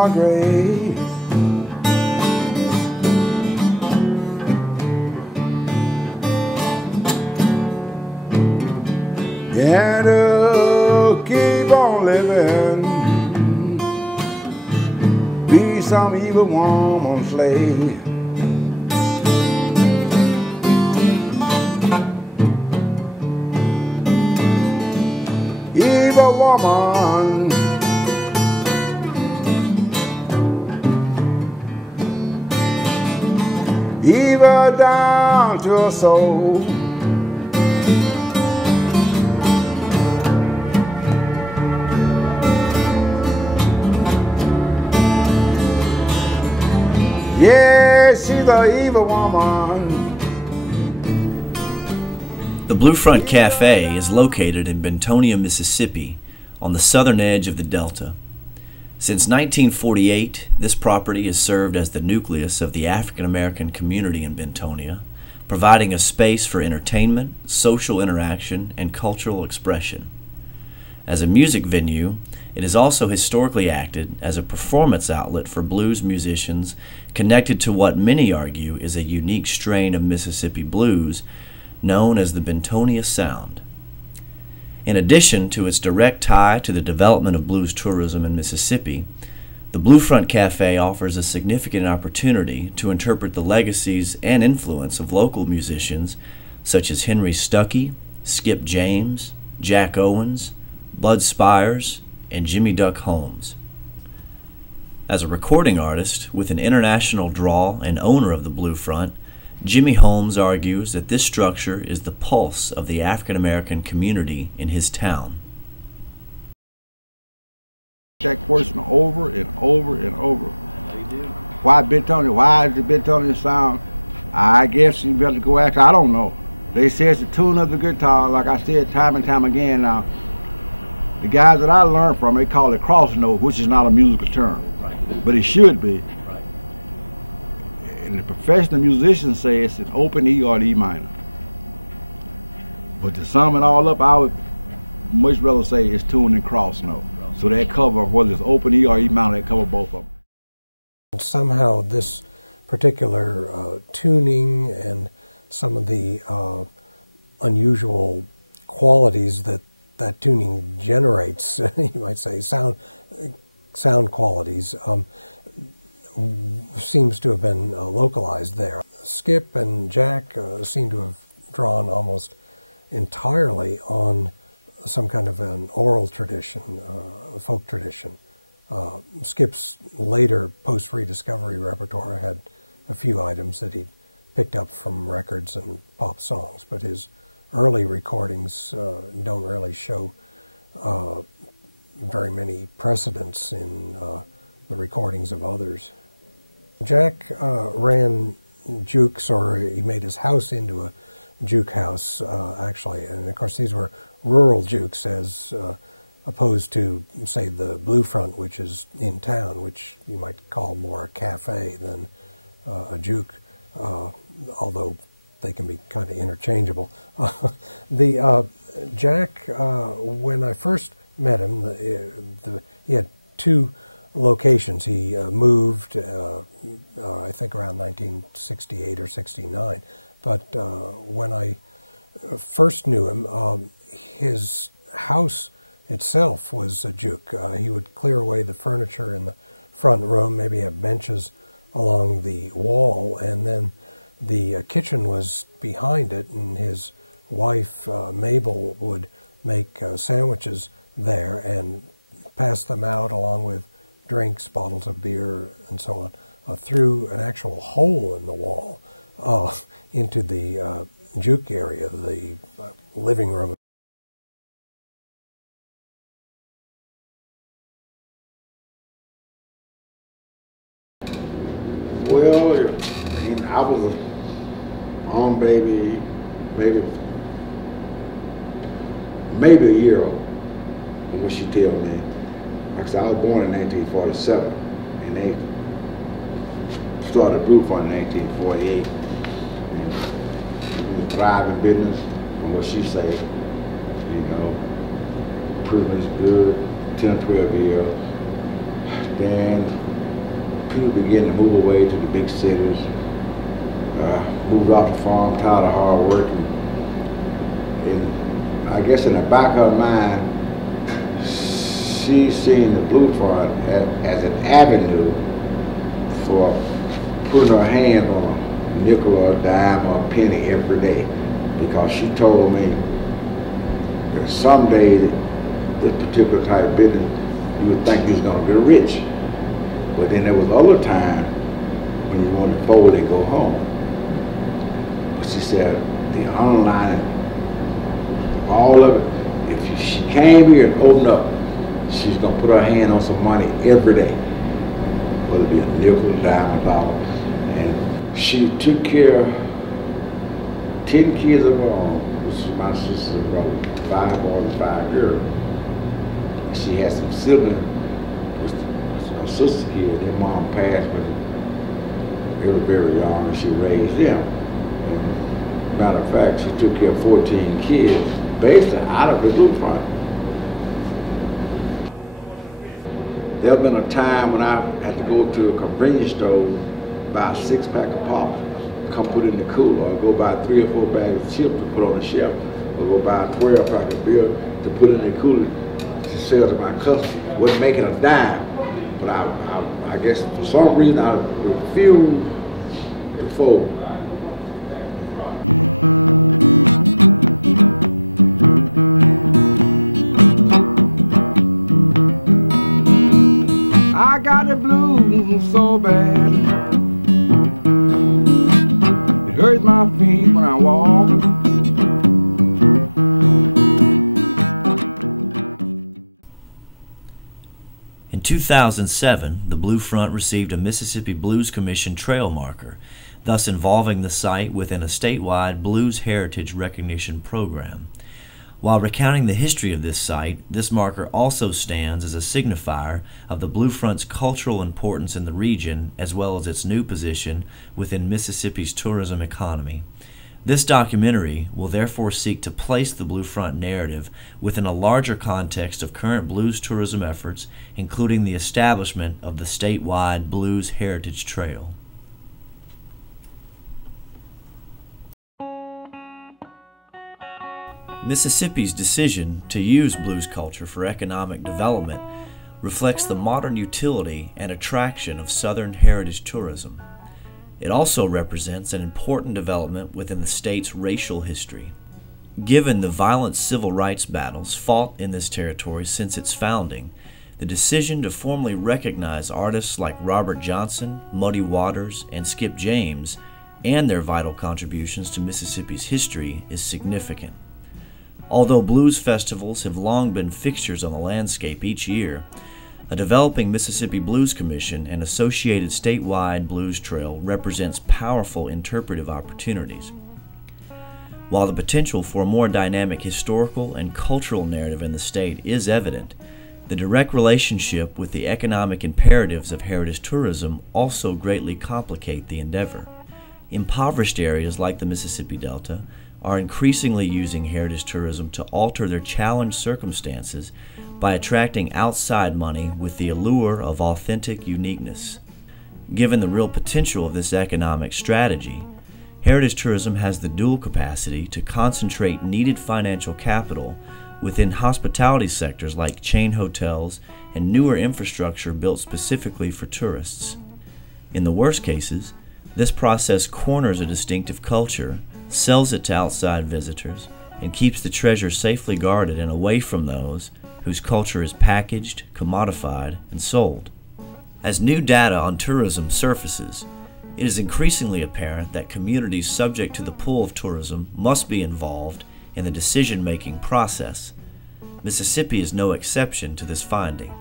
our grace. And to keep on living, be some evil woman slave. Evil woman, evil down to her soul. Yeah, she's an evil woman. The Blue Front Cafe is located in Bentonia, Mississippi, on the southern edge of the Delta. Since 1948, this property has served as the nucleus of the African American community in Bentonia, providing a space for entertainment, social interaction, and cultural expression. As a music venue, it has also historically acted as a performance outlet for blues musicians connected to what many argue is a unique strain of Mississippi blues known as the Bentonia Sound. In addition to its direct tie to the development of blues tourism in Mississippi, the Blue Front Cafe offers a significant opportunity to interpret the legacies and influence of local musicians such as Henry Stuckey, Skip James, Jack Owens, Bud Spires, and Jimmy Duck Holmes. As a recording artist with an international draw and owner of the Blue Front, Jimmy Holmes argues that this structure is the pulse of the African American community in his town. That question over and over and over. Why Bentonia? Why is the Bentonia sound? I guess you better go ask. I don't know. They say it's the tune of the guitar, like I said time and time again. Now, the guys that I learned from, they call it cross note, which is not a musical term, right, but it should be. Right. And the professional musicians say it's an open E or an E minor. But to sum it all up, I would much rather say it's tuned in cross note. So that cover, whether it's open E or E minor, that cover both of them. Somehow this particular tuning and some of the unusual qualities that tuning generates, you might say, sound qualities, seems to have been localized there. Skip and Jack seem to have drawn almost entirely on some kind of an oral tradition, folk tradition. Skip's later post-rediscovery repertoire had a few items that he'd picked up from records and pop songs, but his early recordings don't really show very many precedents in the recordings of others. Jack ran jukes, or he made his house into a juke house, actually, and of course these were rural jukes as opposed to, say, the Blue Front, which is in town, which you might call more a cafe than a juke, although they can be kind of interchangeable. Jack, when I first met him, he had two locations. He moved, I think, around 1968 or 69. But when I first knew him, his house itself was a juke. He would clear away the furniture in the front room, maybe have benches along the wall, and then the kitchen was behind it, and his wife, Mabel, would make sandwiches there and pass them out along with drinks, bottles of beer, and so on, through an actual hole in the wall into the juke area, the living room. Well, I was on maybe a year old when she tell me. Like I said, I was born in 1947, and they started Blue Front in 1948. And it was a thriving business, from what she said. You know, pretty much good, 10, 12 years. Then people began to move away to the big cities, moved off the farm, tired of hard work. And I guess in the back of her mind, she seen the Blue Front as an avenue for putting her hands on a nickel or a dime or a penny every day. Because she told me that someday this particular type of business, you would think you was going to get rich. But then there was other time when you wanted to fold and go home. But she said the underlining of all of it, if she came here and opened up, she's going to put her hand on some money every day, whether it be a nickel, dime, a dollar. And she took care of 10 kids of her own, which is my sister's brother, 5 boys and 5 girls. She had some siblings, her sister's kid. Their mom passed when they were very young, and she raised them. And matter of fact, she took care of 14 kids, basically out of the Blue Front. There have been a time when I had to go to a convenience store, buy a 6-pack of pop, come put it in the cooler, or go buy 3 or 4 bags of chips to put on the shelf, or go buy a 12-pack of beer to put in the cooler to sell to my customers. Wasn't making a dime, but I guess for some reason I refused to fold. I got the blues so bad, it hurts my feet when I walk. In 2007, the Blue Front received a Mississippi Blues Commission trail marker, thus involving the site within a statewide Blues Heritage Recognition program. While recounting the history of this site, this marker also stands as a signifier of the Blue Front's cultural importance in the region, as well as its new position within Mississippi's tourism economy. This documentary will therefore seek to place the Blue Front narrative within a larger context of current blues tourism efforts, including the establishment of the statewide Blues Heritage Trail. Mississippi's decision to use blues culture for economic development reflects the modern utility and attraction of Southern heritage tourism. It also represents an important development within the state's racial history. Given the violent civil rights battles fought in this territory since its founding, the decision to formally recognize artists like Robert Johnson, Muddy Waters, and Skip James and their vital contributions to Mississippi's history is significant. Although blues festivals have long been fixtures on the landscape each year, a developing Mississippi Blues Commission and associated statewide blues trail represents powerful interpretive opportunities. While the potential for a more dynamic historical and cultural narrative in the state is evident, the direct relationship with the economic imperatives of heritage tourism also greatly complicate the endeavor. Impoverished areas like the Mississippi Delta are increasingly using heritage tourism to alter their challenged circumstances by attracting outside money with the allure of authentic uniqueness. Given the real potential of this economic strategy, heritage tourism has the dual capacity to concentrate needed financial capital within hospitality sectors like chain hotels and newer infrastructure built specifically for tourists. In the worst cases, this process corners a distinctive culture, sells it to outside visitors, and keeps the treasure safely guarded and away from those whose culture is packaged, commodified, and sold. As new data on tourism surfaces, it is increasingly apparent that communities subject to the pull of tourism must be involved in the decision-making process. Mississippi is no exception to this finding.